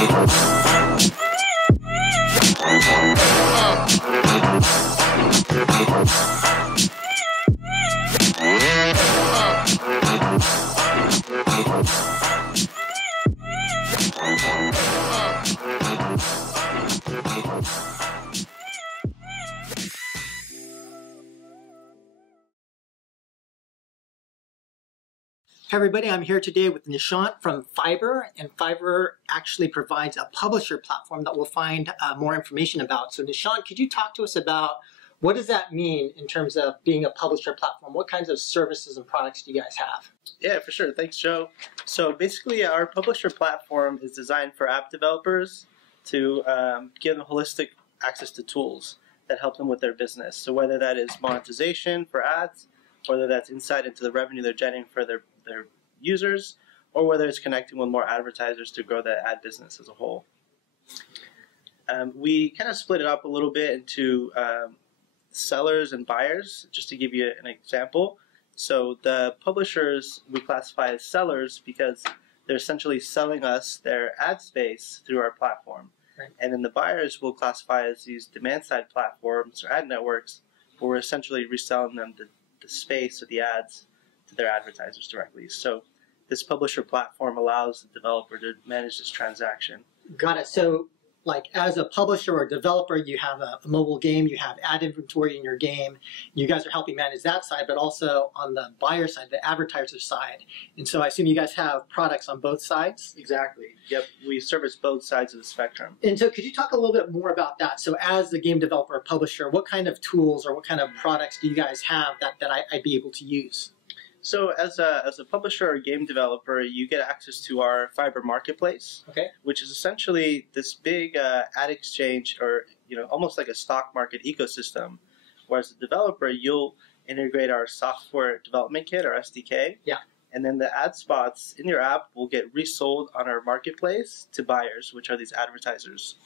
Hey everybody, I'm here today with Nishant from Fyber, and Fyber actually provides a publisher platform that we'll find more information about. So Nishant, could you talk to us about what does that mean in terms of being a publisher platform? What kinds of services and products do you guys have? Yeah, for sure. Thanks, Joe. So basically, our publisher platform is designed for app developers to give them holistic access to tools that help them with their business. So whether that is monetization for ads, whether that's insight into the revenue they're generating for their users, or whether it's connecting with more advertisers to grow the ad business as a whole. We kind of split it up a little bit into sellers and buyers, just to give you an example. So the publishers we classify as sellers because they're essentially selling us their ad space through our platform. Right. And then the buyers we'll classify as these demand-side platforms or ad networks, where we're essentially reselling them the space or the ads to their advertisers directly. So this publisher platform allows the developer to manage this transaction. Got it. So like as a publisher or developer, you have a mobile game, you have ad inventory in your game. You guys are helping manage that side, but also on the buyer side, the advertiser side. And so I assume you guys have products on both sides? Exactly. Yep. We service both sides of the spectrum. And so could you talk a little bit more about that? So as the game developer or publisher, what kind of tools or what kind of products do you guys have that I'd be able to use? So as a publisher or game developer, you get access to our Fyber marketplace, okay, which is essentially this big ad exchange, or almost like a stock market ecosystem. Whereas a developer, you'll integrate our software development kit, or SDK, yeah, and then the ad spots in your app will get resold on our marketplace to buyers, which are these advertisers.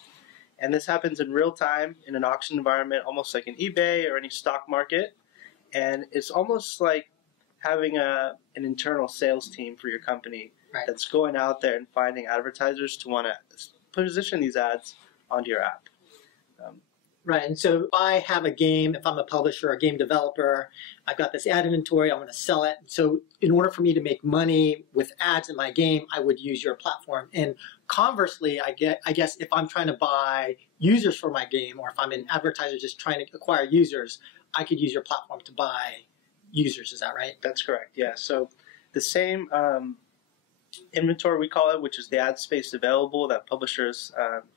And this happens in real time in an auction environment, almost like an eBay or any stock market. And it's almost like having an internal sales team for your company, right, that's going out there and finding advertisers to want to position these ads onto your app. Right, and so if I have a game, if I'm a publisher or a game developer, I've got this ad inventory, I want to sell it. So in order for me to make money with ads in my game, I would use your platform. And conversely, I guess if I'm trying to buy users for my game, or if I'm an advertiser just trying to acquire users, I could use your platform to buy users. Is that right? That's correct, yeah. So the same inventory, we call it, which is the ad space available that publishers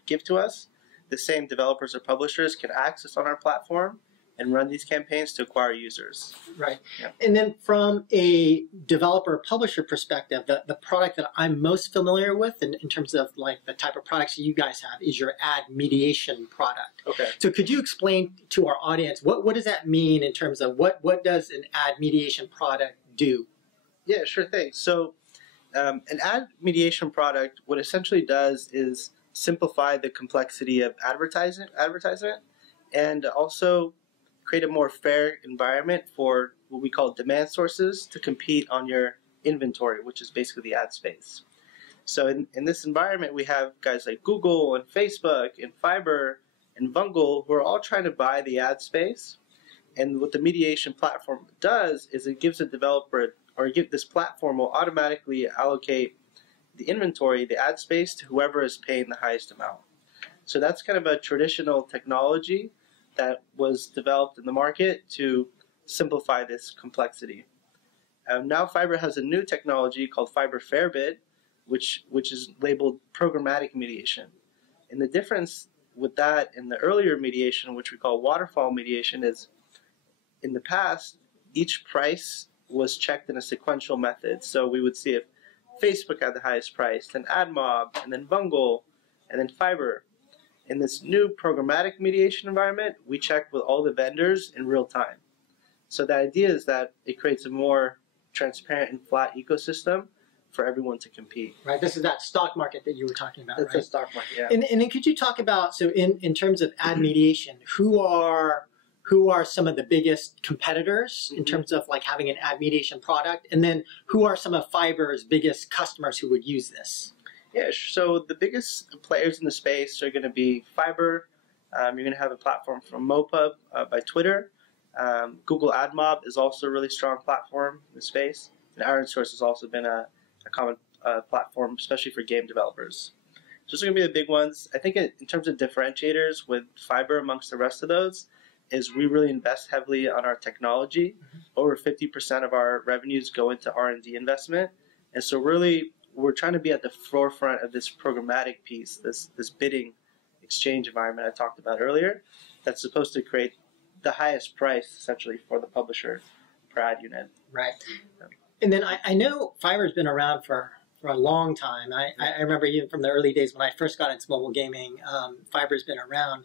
give to us, the same developers or publishers can access on our platform and run these campaigns to acquire users. Right. Yeah. And then from a developer publisher perspective, the product that I'm most familiar with in terms of like the type of products you guys have is your ad mediation product. Okay. So could you explain to our audience, what does that mean in terms of what does an ad mediation product do? Yeah, sure thing. So an ad mediation product, what essentially does is simplify the complexity of advertisement and also create a more fair environment for what we call demand sources to compete on your inventory, which is basically the ad space. So in this environment, we have guys like Google and Facebook and Fyber and Vungle who are all trying to buy the ad space. And what the mediation platform does is it gives a developer, or this platform will automatically allocate the inventory, the ad space, to whoever is paying the highest amount. So that's kind of a traditional technology that was developed in the market to simplify this complexity. Now Fyber has a new technology called Fyber Fairbid, which is labeled programmatic mediation. And the difference with that and the earlier mediation, which we call waterfall mediation, is in the past, each price was checked in a sequential method. So we would see if Facebook had the highest price, then AdMob, and then Vungle, and then Fyber. In this new programmatic mediation environment, we check with all the vendors in real time. So the idea is that it creates a more transparent and flat ecosystem for everyone to compete. Right, this is that stock market that you were talking about, That's right? the stock market, yeah. And then could you talk about, so in terms of ad mediation, who are some of the biggest competitors in terms of like having an ad mediation product? And then who are some of Fyber's biggest customers who would use this? Yeah, so the biggest players in the space are going to be Fyber. You're going to have a platform from MoPub by Twitter. Google AdMob is also a really strong platform in the space. And IronSource has also been a common platform, especially for game developers. So those are going to be the big ones. I think in terms of differentiators with Fyber amongst the rest of those is we really invest heavily on our technology. Over 50% of our revenues go into R&D investment. And so really we're trying to be at the forefront of this programmatic piece, this bidding exchange environment I talked about earlier, that's supposed to create the highest price essentially for the publisher per ad unit. Right. And then I know Fyber's been around for a long time. I remember even from the early days when I first got into mobile gaming, Fyber's been around.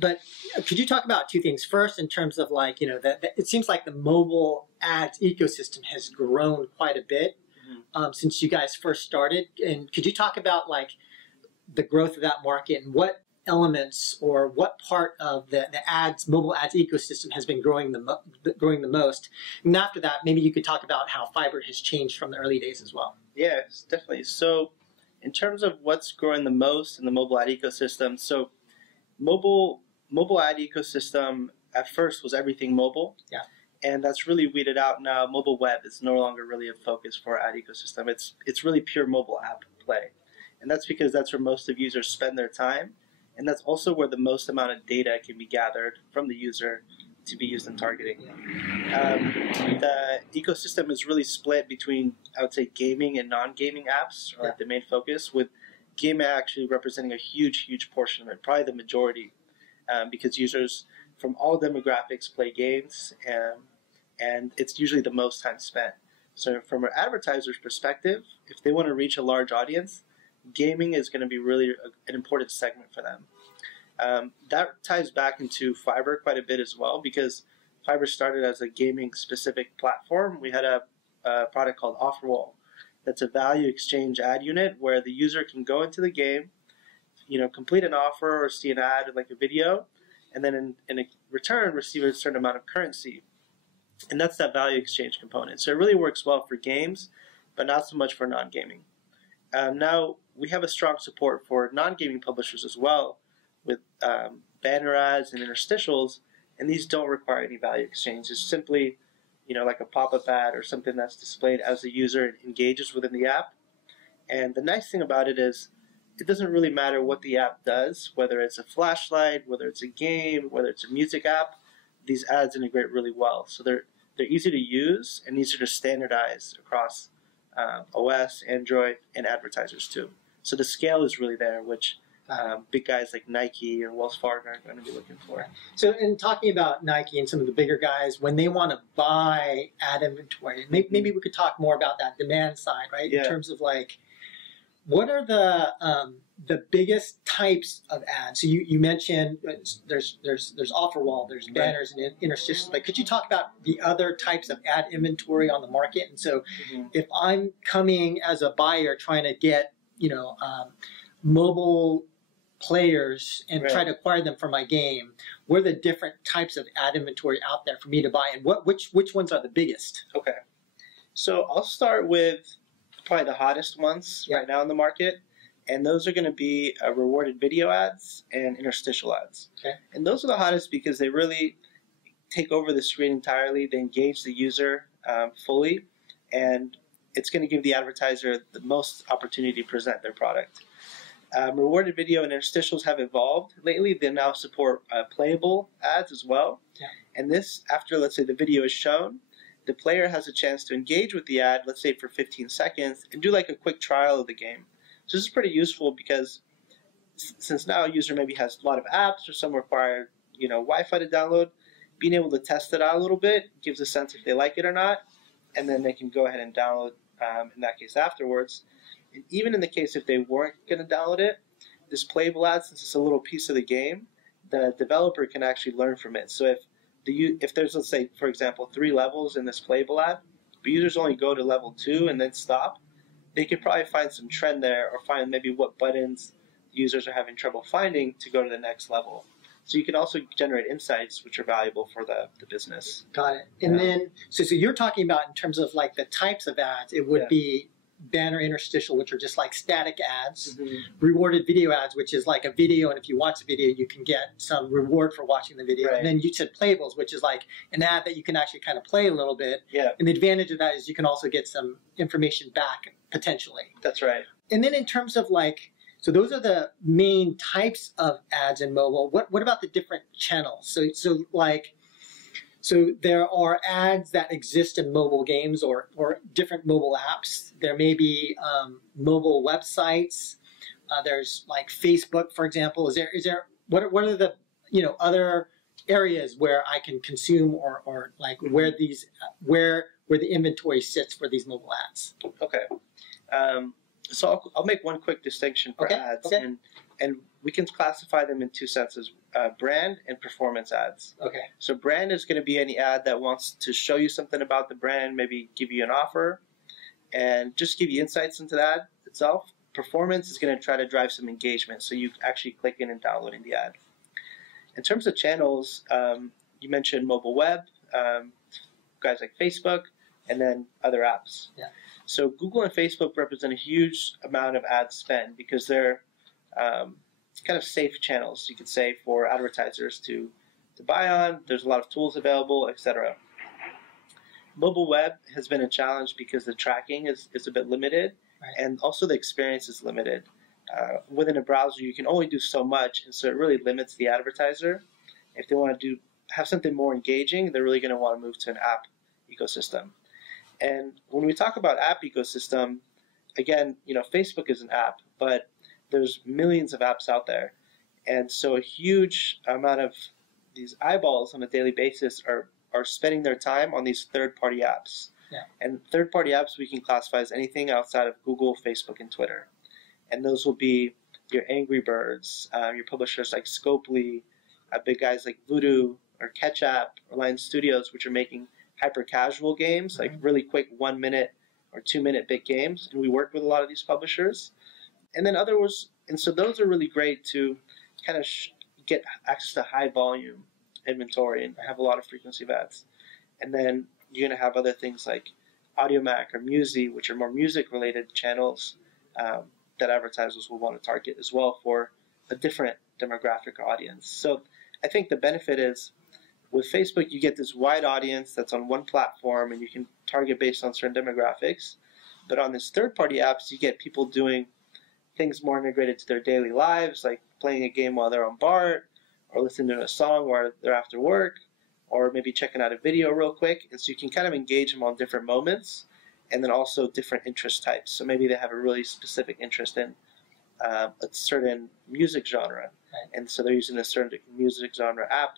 But could you talk about two things? First, in terms of like, it seems like the mobile ads ecosystem has grown quite a bit since you guys first started. And could you talk about like the growth of that market and what elements or what part of the mobile ads ecosystem has been growing the most? And after that, maybe you could talk about how Fyber has changed from the early days as well. Yes, definitely. So in terms of what's growing the most in the mobile ad ecosystem, so mobile ad ecosystem at first was everything mobile. Yeah. And that's really weeded out now. Mobile web is no longer really a focus for our ad ecosystem. It's really pure mobile app play. And that's because that's where most of users spend their time. And that's also where the most amount of data can be gathered from the user to be used in targeting. The ecosystem is really split between, I would say, gaming and non-gaming apps, or like the main focus, with gaming actually representing a huge, huge portion of it, probably the majority, because users from all demographics play games, and it's usually the most time spent. So from an advertiser's perspective, if they want to reach a large audience, gaming is going to be really an important segment for them. That ties back into Fyber quite a bit as well, because Fyber started as a gaming-specific platform. We had a product called OfferWall. That's a value exchange ad unit where the user can go into the game, complete an offer or see an ad like a video, and then in a return receive a certain amount of currency. And that's that value exchange component. So it really works well for games, but not so much for non-gaming. Now, we have a strong support for non-gaming publishers as well, with banner ads and interstitials, and these don't require any value exchange. It's simply, like a pop-up ad or something that's displayed as the user engages within the app. And the nice thing about it is it doesn't really matter what the app does, whether it's a flashlight, whether it's a game, whether it's a music app. These ads integrate really well. So they're easy to use and easier to standardize across OS, Android, and advertisers too. So the scale is really there, which big guys like Nike or Wells Fargo are going to be looking for. So in talking about Nike and some of the bigger guys, when they want to buy ad inventory, maybe we could talk more about that demand side, right? Yeah. In terms of like, what are the biggest types of ads? So you mentioned there's OfferWall, there's banners and interstitials. Like, could you talk about the other types of ad inventory on the market? And so, if I'm coming as a buyer trying to get mobile players and try to acquire them for my game, what are the different types of ad inventory out there for me to buy, and which ones are the biggest? Okay, so I'll start with probably the hottest ones right now in the market, and those are going to be rewarded video ads and interstitial ads. Okay. And those are the hottest because they really take over the screen entirely. They engage the user fully, and it's going to give the advertiser the most opportunity to present their product. Rewarded video and interstitials have evolved lately. They now support playable ads as well. Yeah. And this, after, let's say, the video is shown, the player has a chance to engage with the ad, let's say for 15 seconds, and do like a quick trial of the game. So this is pretty useful because since now a user maybe has a lot of apps or some require Wi-Fi to download, being able to test it out a little bit gives a sense if they like it or not, and then they can go ahead and download in that case afterwards. And even in the case if they weren't going to download it, this playable ad, since it's a little piece of the game, the developer can actually learn from it. So if there's, let's say, for example, 3 levels in this playable ad, but users only go to level 2 and then stop, they could probably find some trend there or find maybe what buttons users are having trouble finding to go to the next level. So you can also generate insights which are valuable for the business. Got it. And then, so you're talking about in terms of like the types of ads, it would be banner interstitial, which are just like static ads, rewarded video ads, which is like a video, and if you watch the video, you can get some reward for watching the video. Right. And then you said playables, which is like an ad that you can actually kind of play a little bit. Yeah. And the advantage of that is you can also get some information back potentially. That's right. And then in terms of like, so those are the main types of ads in mobile. What about the different channels? So there are ads that exist in mobile games or different mobile apps. There may be mobile websites. There's like Facebook, for example. Is there what are the other areas where I can consume or like where the inventory sits for these mobile ads? Okay. So I'll make one quick distinction for ads, and we can classify them in two senses: brand and performance ads. Okay. So brand is going to be any ad that wants to show you something about the brand, maybe give you an offer, and just give you insights into that itself. Performance is going to try to drive some engagement, so you actually click in and downloading the ad. In terms of channels, you mentioned mobile web, guys like Facebook, and then other apps. Yeah. So Google and Facebook represent a huge amount of ad spend because they're kind of safe channels, you could say, for advertisers to buy on. There's a lot of tools available, etc. Mobile web has been a challenge because the tracking is a bit limited, right, and also the experience is limited. Within a browser, you can only do so much, and so it really limits the advertiser. If they want to have something more engaging, they're really going to want to move to an app ecosystem. And when we talk about app ecosystem, again, Facebook is an app, but there's millions of apps out there. And so a huge amount of these eyeballs on a daily basis are spending their time on these third-party apps. Yeah. And third-party apps we can classify as anything outside of Google, Facebook, and Twitter. And those will be your Angry Birds, your publishers like Scopely, big guys like Voodoo or Ketchup or Lion Studios, which are making hyper-casual games, like really quick 1 minute or 2 minute bit games. And we work with a lot of these publishers. And then so those are really great to kind of get access to high volume inventory and have a lot of frequency of ads. And then you're going to have other things like AudioMac or Musi, which are more music related channels that advertisers will want to target as well for a different demographic or audience. So I think the benefit is with Facebook, you get this wide audience that's on one platform and you can target based on certain demographics. But on this third-party apps, you get people doing things more integrated to their daily lives, like playing a game while they're on BART, or listening to a song while they're after work, or maybe checking out a video real quick. And so you can kind of engage them on different moments, and then also different interest types. So maybe they have a really specific interest in a certain music genre, right, and so they're using a certain music genre app,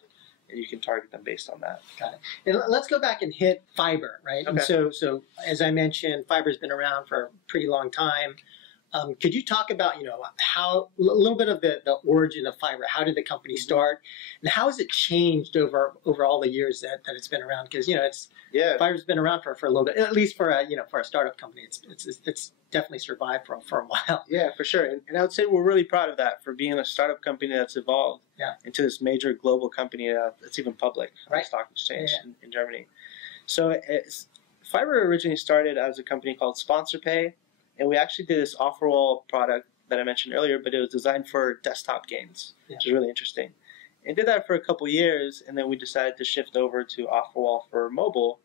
and you can target them based on that. Got it. And let's go back and hit Fyber, right? Okay. And so as I mentioned, Fyber's been around for a pretty long time. Could you talk about, how a little bit of the origin of Fyber? How did the company start, and how has it changed over all the years that it's been around? Because Fyber's been around for a little bit, at least for a startup company. It's definitely survived for a while. Yeah, for sure. And I would say we're really proud of that, for being a startup company that's evolved into this major global company that's even public on the stock exchange in Germany. So Fyber originally started as a company called SponsorPay. And we actually did this offer-wall product that I mentioned earlier, but it was designed for desktop games, which is really interesting. And did that for a couple years, and then we decided to shift over to offer-wall for mobile,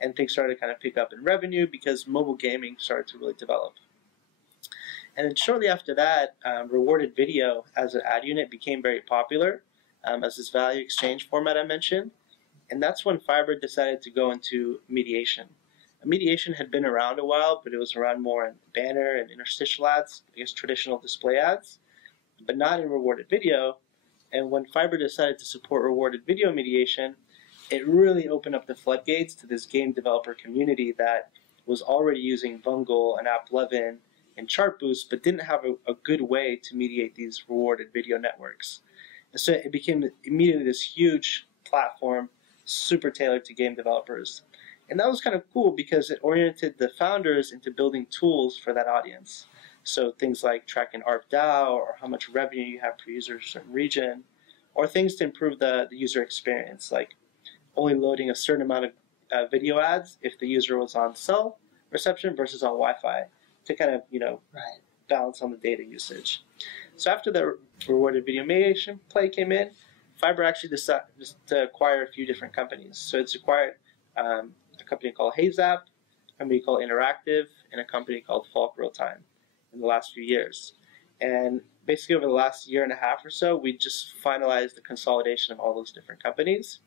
and things started to kind of pick up in revenue because mobile gaming started to really develop. And then shortly after that, rewarded video as an ad unit became very popular as this value exchange format I mentioned. And that's when Fyber decided to go into mediation. Mediation had been around a while, but it was around more in banner and interstitial ads, I guess traditional display ads, but not in rewarded video. And when Fyber decided to support rewarded video mediation, it really opened up the floodgates to this game developer community that was already using Vungle and AppLovin and Chartboost, but didn't have a good way to mediate these rewarded video networks. And so it became immediately this huge platform, super tailored to game developers. And that was kind of cool because it oriented the founders into building tools for that audience. So things like tracking ARPDAU or how much revenue you have per user in a certain region, or things to improve the user experience, like only loading a certain amount of video ads if the user was on cell reception versus on Wi-Fi, to kind of, Right. balance on the data usage. So after the rewarded video mediation play came in, Fyber actually decided to acquire a few different companies. So it's acquired a company called HeyZap, a company called Interactive, and a company called Falk Real Time in the last few years. And basically over the last year and a half or so, we just finalized the consolidation of all those different companies.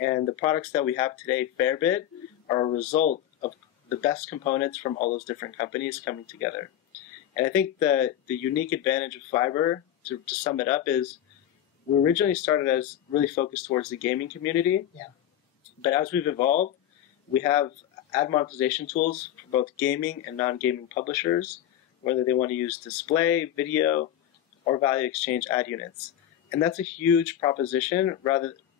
And the products that we have today, Fairbit, are a result of the best components from all those different companies coming together. And I think the unique advantage of Fyber, to sum it up, is we originally started as really focused towards the gaming community. Yeah. But as we've evolved, we have ad monetization tools for both gaming and non-gaming publishers, whether they want to use display, video, or value exchange ad units. And that's a huge proposition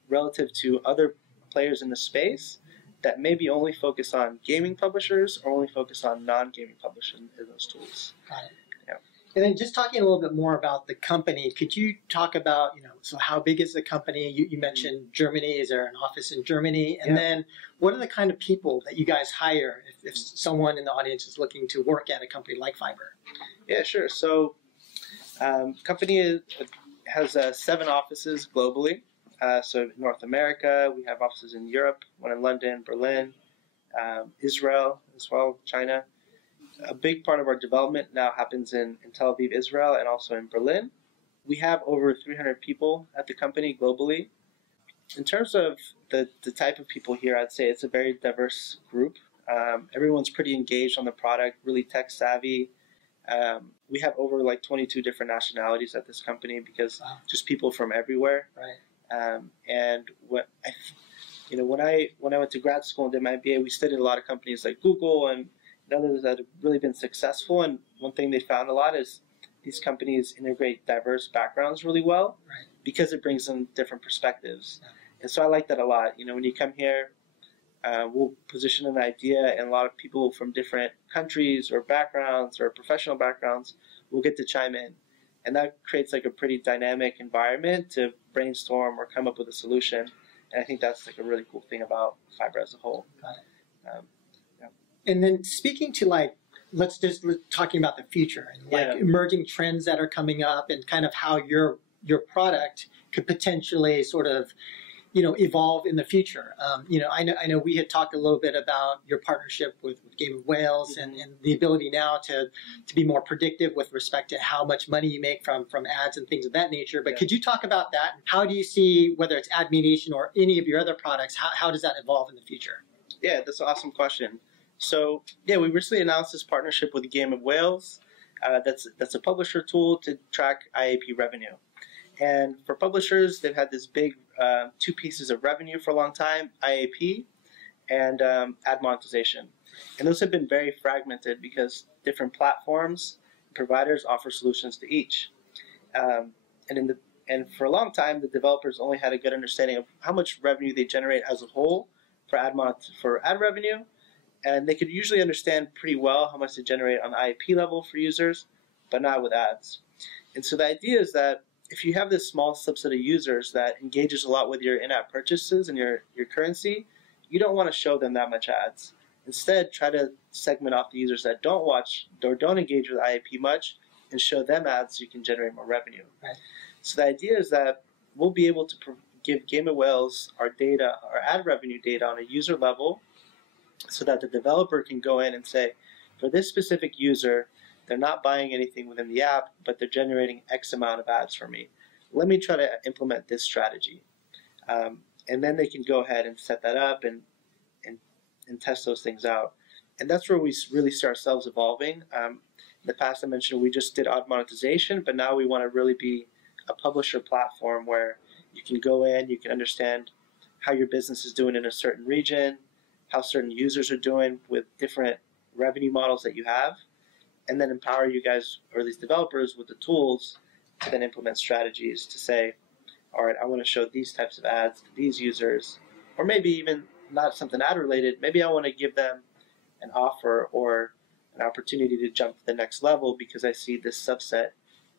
relative to other players in the space that maybe only focus on gaming publishers or only focus on non-gaming publishers in those tools. Got it. Yeah. And then just talking a little bit more about the company, could you talk about, so how big is the company? You mentioned Germany. Is there an office in Germany? And then what are the kind of people that you guys hire if someone in the audience is looking to work at a company like Fyber? Yeah, sure. So company has 7 offices globally. So in North America, we have offices in Europe, one in London, Berlin, Israel as well, China. A big part of our development now happens in Tel Aviv, Israel, and also in Berlin. We have over 300 people at the company globally. In terms of the type of people here, I'd say it's a very diverse group. Everyone's pretty engaged on the product, really tech savvy. We have over 22 different nationalities at this company because just people from everywhere. Right. And when I went to grad school and did my MBA, we studied a lot of companies like Google and others that have really been successful. And one thing they found a lot is these companies integrate diverse backgrounds really well, because it brings them different perspectives. Yeah. And so I like that a lot. When you come here, we'll position an idea, and a lot of people from different countries or backgrounds or professional backgrounds will get to chime in. And that creates a pretty dynamic environment to brainstorm or come up with a solution. And I think that's a really cool thing about Fyber as a whole. Got it. And then speaking to let's just talking about the future and emerging trends that are coming up and kind of how your product could potentially sort of evolve in the future. I know we had talked a little bit about your partnership with Game of Whales and the ability now to be more predictive with respect to how much money you make from ads and things of that nature. But could you talk about that? How do you see, whether it's Ad Mediation or any of your other products, how does that evolve in the future? Yeah, that's an awesome question. So we recently announced this partnership with Game of Whales. That's a publisher tool to track IAP revenue. And for publishers, they've had this big 2 pieces of revenue for a long time, IAP and ad monetization. And those have been very fragmented because different platforms and providers offer solutions to each. And for a long time, the developers only had a good understanding of how much revenue they generate as a whole for ad revenue. And they could usually understand pretty well how much they generate on the IAP level for users, but not with ads. And so the idea is that if you have this small subset of users that engages a lot with your in-app purchases and your currency, you don't want to show them that much ads. Instead, try to segment off the users that don't watch or don't engage with IAP much and show them ads so you can generate more revenue. Right. So the idea is that we'll be able to give Game of Whales our data, our ad revenue data on a user level, so that the developer can go in and say, for this specific user, they're not buying anything within the app, but they're generating X amount of ads for me. Let me try to implement this strategy. And then they can go ahead and set that up and test those things out. And that's where we really see ourselves evolving. In the past, I mentioned we just did ad monetization, but now we want to really be a publisher platform where you can go in, you can understand how your business is doing in a certain region, how certain users are doing with different revenue models that you have, and then empower you guys, or these developers, with the tools to then implement strategies to say, all right, I want to show these types of ads to these users, or maybe even not something ad related. Maybe I want to give them an offer or an opportunity to jump to the next level because I see this subset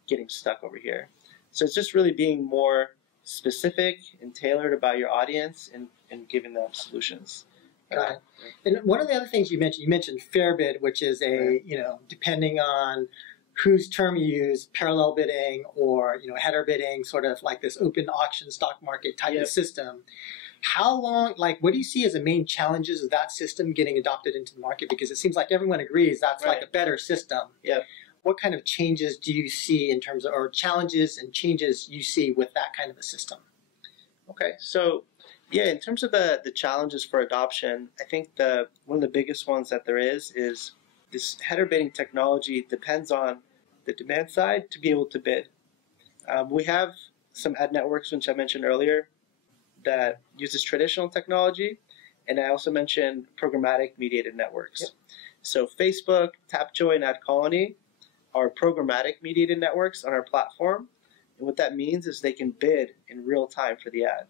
getting stuck over here. So it's just really being more specific and tailored about your audience and giving them solutions. Got it. And one of the other things you mentioned fair bid, which is a, depending on whose term you use, parallel bidding or, header bidding, sort of like this open auction stock market type of system. How long, what do you see as the main challenges of that system getting adopted into the market? Because it seems like everyone agrees that's like a better system. Yep. What kind of changes do you see in terms of, or challenges and changes you see with that kind of a system? Okay, so yeah, in terms of the challenges for adoption, I think one of the biggest ones that there is this header bidding technology depends on the demand side to be able to bid. We have some ad networks, which I mentioned earlier, that uses traditional technology, and I also mentioned programmatic mediated networks. Yep. So Facebook, Tapjoy, and AdColony are programmatic mediated networks on our platform, and what that means is they can bid in real time for the ad.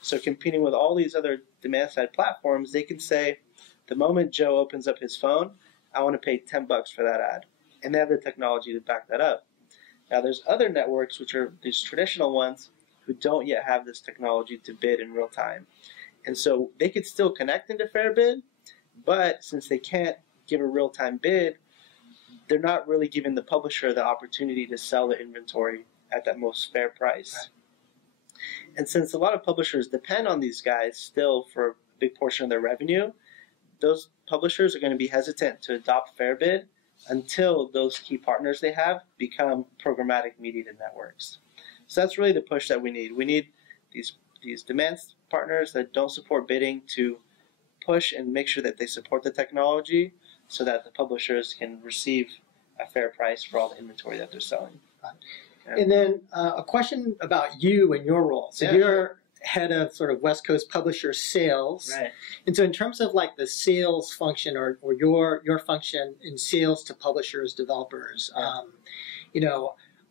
So competing with all these other demand-side platforms, they can say, the moment Joe opens up his phone, I want to pay $10 for that ad, and they have the technology to back that up. Now there's other networks, which are these traditional ones, who don't yet have this technology to bid in real time. And so they could still connect into Fairbid, but since they can't give a real-time bid, they're not really giving the publisher the opportunity to sell the inventory at that most fair price. And since a lot of publishers depend on these guys still for a big portion of their revenue, those publishers are going to be hesitant to adopt Fairbid until those key partners they have become programmatic mediated networks. So that's really the push that we need. We need these demand partners that don't support bidding to push and make sure that they support the technology so that the publishers can receive a fair price for all the inventory that they're selling. Yeah. And then a question about you and your role. So you're head of sort of West Coast publisher sales. Right. And so in terms of like the sales function or your function in sales to publishers, developers,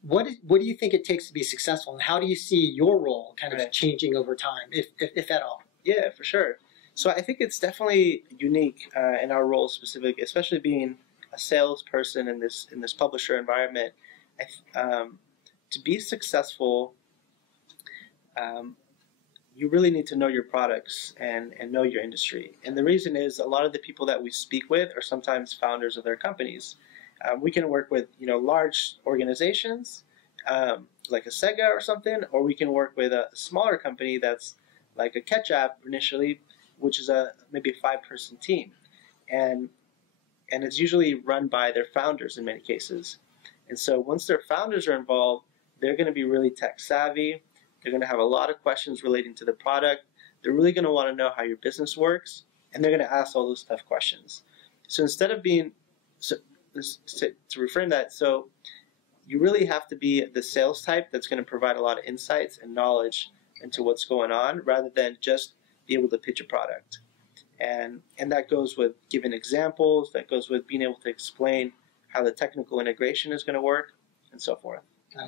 what do you think it takes to be successful, and how do you see your role kind of changing over time, if at all? Yeah, for sure. So I think it's definitely unique in our role specifically, especially being a salesperson in this publisher environment. To be successful, you really need to know your products and know your industry. And the reason is a lot of the people that we speak with are sometimes founders of their companies. We can work with large organizations like a Sega or something, or we can work with a smaller company that's like a Catch App initially, which is maybe a 5-person team, and it's usually run by their founders in many cases. And so once their founders are involved, they're going to be really tech savvy. They're going to have a lot of questions relating to the product. They're really going to want to know how your business works, and they're going to ask all those tough questions. So instead of being to reframe that, so you really have to be the sales type that's going to provide a lot of insights and knowledge into what's going on, rather than just be able to pitch a product. And that goes with giving examples, that goes with being able to explain how the technical integration is going to work, and so forth.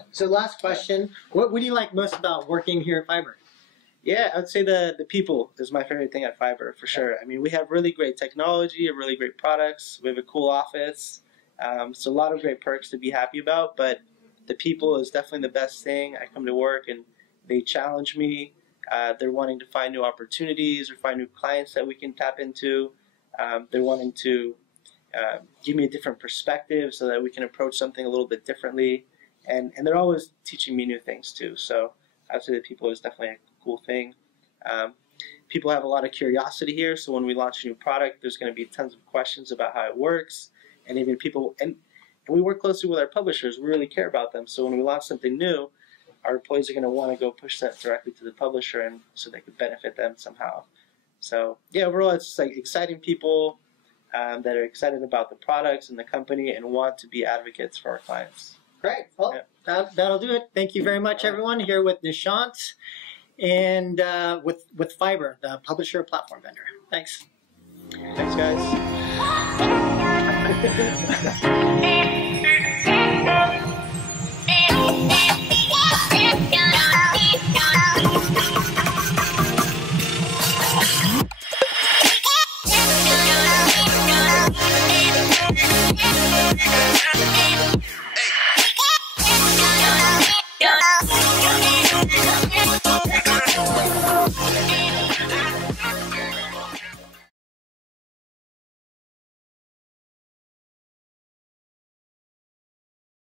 So last question, what do you like most about working here at Fyber? Yeah, I would say the people is my favorite thing at Fyber, for sure. I mean, we have really great technology, really great products, we have a cool office, so a lot of great perks to be happy about, but the people is definitely the best thing. I come to work and they challenge me. They're wanting to find new opportunities or find new clients that we can tap into. They're wanting to give me a different perspective so that we can approach something a little bit differently. And they're always teaching me new things too. So I would say that people is definitely a cool thing. People have a lot of curiosity here. So when we launch a new product, there's going to be tons of questions about how it works. And even people, and we work closely with our publishers. We really care about them. So when we launch something new, our employees are going to want to go push that directly to the publisher, and so they could benefit them somehow. So yeah, overall, it's just like exciting people that are excited about the products and the company and want to be advocates for our clients. Great. Well, that'll do it. Thank you very much, everyone. Here with Nishant and with Fyber, the publisher platform vendor. Thanks. Thanks, guys.